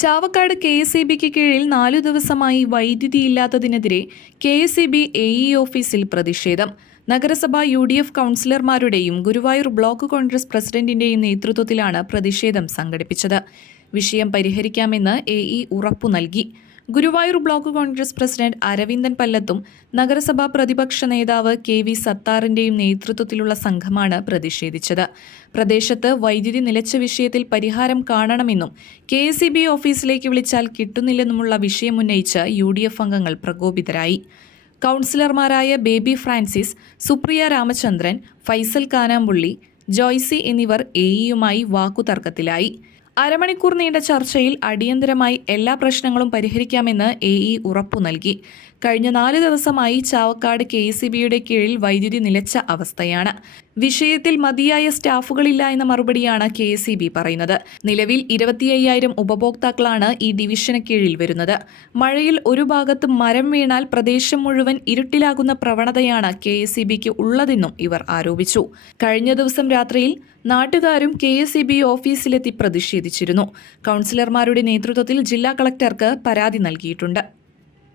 Chavakkad K S E ബിക്ക് കീഴിൽ നാലു ദിവസമായി വൈദ്യുതി ഇല്ലാത്തതിനെതിരെ K S E B A E ഓഫീസിൽ പ്രതിഷേധം. നഗരസഭാ യു ഡി എഫ് കൗൺസിലർമാരുടെയും ഗുരുവായൂർ ബ്ലോക്ക് കോൺഗ്രസ് പ്രസിഡന്റിന്റെയും നേതൃത്വത്തിലാണ് പ്രതിഷേധം സംഘടിപ്പിച്ചത്. വിഷയം പരിഹരിക്കാമെന്ന് എ ഇ ഉറപ്പു നൽകി. ഗുരുവായൂർ ബ്ലോക്ക് കോൺഗ്രസ് പ്രസിഡന്റ് അരവിന്ദൻ പല്ലത്തും നഗരസഭാ പ്രതിപക്ഷ നേതാവ് കെ വി സത്താറിന്റെയും നേതൃത്വത്തിലുള്ള സംഘമാണ് പ്രതിഷേധിച്ചത്. പ്രദേശത്ത് വൈദ്യുതി നിലച്ച വിഷയത്തിൽ പരിഹാരം കാണണമെന്നും കെ ഓഫീസിലേക്ക് വിളിച്ചാൽ കിട്ടുന്നില്ലെന്നുമുള്ള വിഷയമുന്നയിച്ച് യു ഡി എഫ് അംഗങ്ങൾ പ്രകോപിതരായി. കൗൺസിലർമാരായ ബേബി ഫ്രാൻസിസ് സുപ്രിയ രാമചന്ദ്രൻ ഫൈസൽ കാനാമ്പുള്ളി ജോയ്സി എന്നിവർ എഇയുമായി വാക്കുതർക്കത്തിലായി. അരമണിക്കൂർ നീണ്ട ചർച്ചയിൽ അടിയന്തരമായി എല്ലാ പ്രശ്നങ്ങളും പരിഹരിക്കാമെന്ന് എ ഇ ഉറപ്പു നൽകി. കഴിഞ്ഞ നാല് ദിവസമായി ചാവക്കാട് കെ സി ബിയുടെ കീഴിൽ വൈദ്യുതി നിലച്ച അവസ്ഥയാണ്. വിഷയത്തിൽ മതിയായ സ്റ്റാഫുകളില്ല എന്ന മറുപടിയാണ് കെ എസ് ബി പറയുന്നത്. നിലവിൽ ഇരുപത്തി അയ്യായിരം ഉപഭോക്താക്കളാണ് ഈ ഡിവിഷന് കീഴിൽ വരുന്നത്. മഴയിൽ ഒരു ഭാഗത്ത് മരം വീണാൽ പ്രദേശം മുഴുവൻ ഇരുട്ടിലാകുന്ന പ്രവണതയാണ് കെ എസ് ബിക്ക് ഉള്ളതെന്നും ഇവർ ആരോപിച്ചു. കഴിഞ്ഞ ദിവസം രാത്രിയിൽ നാട്ടുകാരും കെ എസ് ഇ ബി ഓഫീസിലെത്തി പ്രതിഷേധിച്ചിരുന്നു. കൗൺസിലർമാരുടെ നേതൃത്വത്തിൽ ജില്ലാ കളക്ടർക്ക് പരാതി നൽകിയിട്ടുണ്ട്.